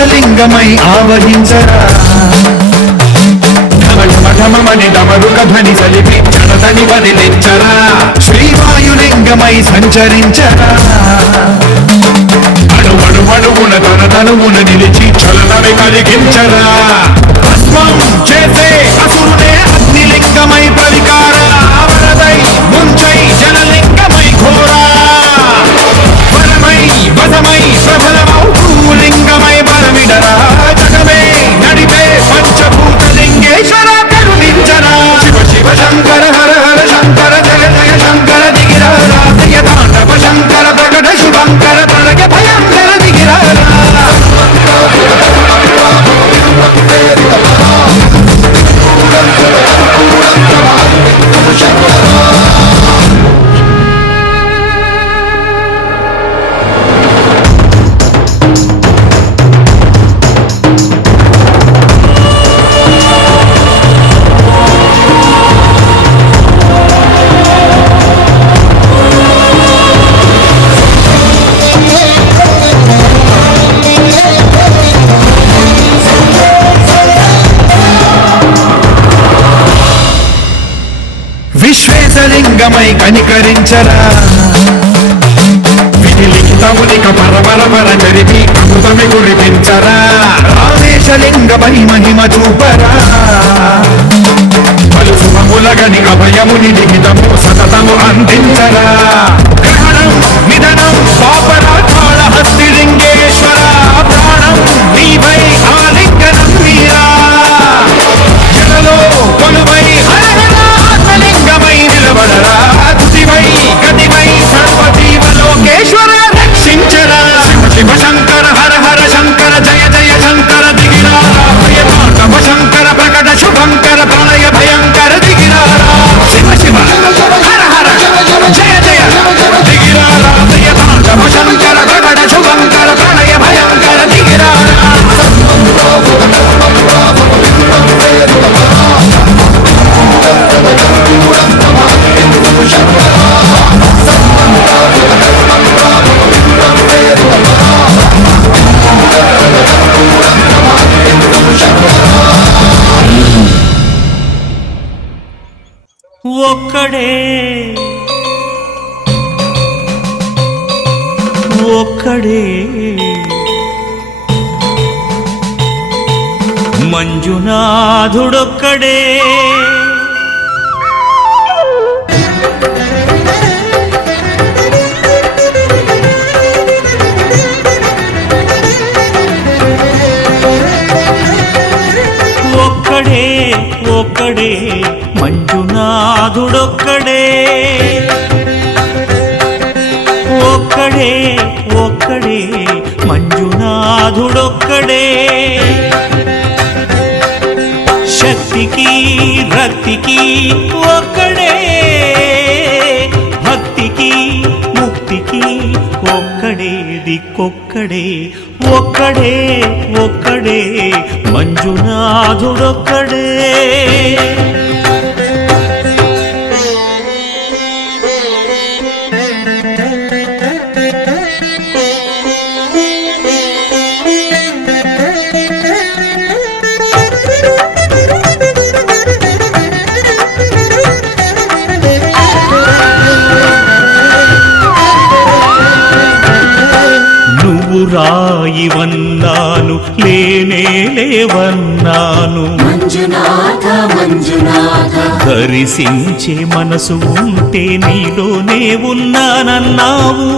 విశ్వేశలింగమై ఆవహించరా ఢమఢమని డమరుక ధ్వని సలిపి జనదని వదిలించరా శ్రీవాయులింగమై సంచరించరా అణువణువున తనతనువున నిలిచి చలనమే కలిగించరా భస్మం చేసే అసురునే అగ్నిలింగమై ప్రవికార వరదై ముంచై జనలింగమై ఘోరా వరమై వదమై ప్రబలమౌ భూలింగమై బలమిడరా జగమే నడిపే పంచభూతలింగేశ్వర కరుణించరా శివ శివ శంకర హర హర శంకర జయ జయ శంకర దిగిరారా జయ తాండవ శంకర ప్రకట శుభంకర ప్రళయ భయంకర దిగిరారా విశ్వేశలింగమై కనికరించరా విధిలిఖితమునిక పరపరపర జరిపి అమృతమి కురిపించరా రామేశలింగమై మహిమ చూపరా పలు శుభములగని అభయముని లిఖితము సతతము అందించరా గ్రహణం నిధనం పాపరాకాళ హస్తిలింగేశ్వర ప్రాణం నీవై ఆలింగనం మీరా జనలో కొలువై లింగమై నిలబడరా తుదివై గతివై సర్వజీవలోకేశ్వర రక్షించరా శివ శివ శంకర హర హర శంకర జయ జయ శంకర దిగిరారా భయతాండవ శంకర ప్రకట శుభంకర ప్రళయ భయంకర దిగిరారా శివ శివ హర హర జయ జయ దిగిరారా భయతాండవ శంకర ప్రకట శుభంకర ప్రళయ భయంకర దిగిరారా ఒక్కడే ఒక్కడే మంజునాథుడొక్కడే ఒక్కడే ఒక్కడే మంజునాథుడొక్కడే ఒక్కడే ఒక్కడే మంజునాథుడొక్కడే శక్తికి రక్తికి ఒక్కడే భక్తికి ముక్తికి ఒక్కడే దిక్కొక్కడే ఒక్కడే ఒక్కడే మంజునాథుడొక్కడే రాయివన్నాను లేనే లేవన్నాను మంజునాథ మంజునాథ దర్శించే మనసు ఉంటే నీలోనే ఉన్నానన్నావు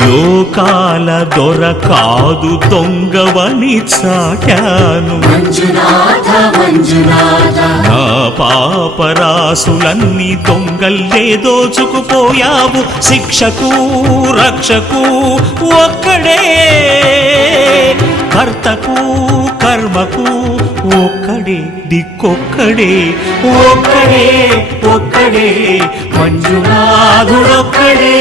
లోకాల దొర కాదు దొంగవని చాటాను మంజునాథ మంజునాథ నా పాపరాసులన్నీ దొంగల్లే దోచుకుపోయావు శిక్షకు రక్షకు ఒక్కడే కర్తకు కర్మకు ఒక్కడే దిక్కొక్కడే ఒక్కడే ఒక్కడే మంజునాథుడొక్కడే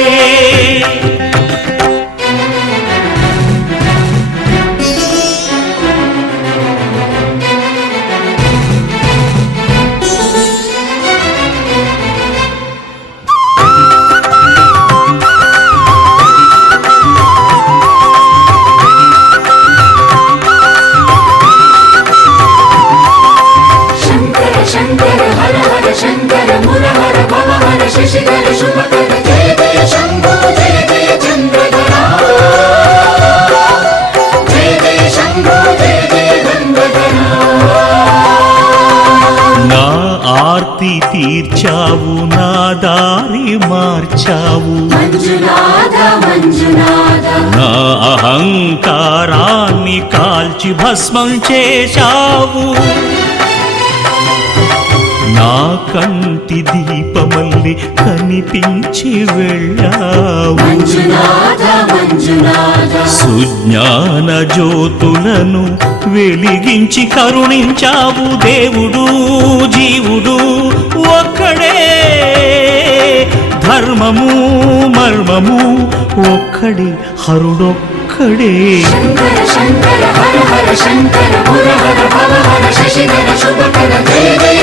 తీర్చావు నా దారి మార్చావు మంజునాథ మంజునాథ నా అహంకారాన్ని కాల్చి భస్మం చేశావు నా కంటి దీపమల్లి కనిపించి వెళ్ళావు మంజునాథ మంజునాథ సుజ్ఞాన జ్యోతులను వెలిగించి కరుణించావు దేవుడు జీవుడు ఒక్కడే ధర్మము మర్మము ఒక్కడే హరుడొక్కడే శంకర శంకర హర హర శంకర ముర హర భవ హర శశిధర శుభకర జయ జయ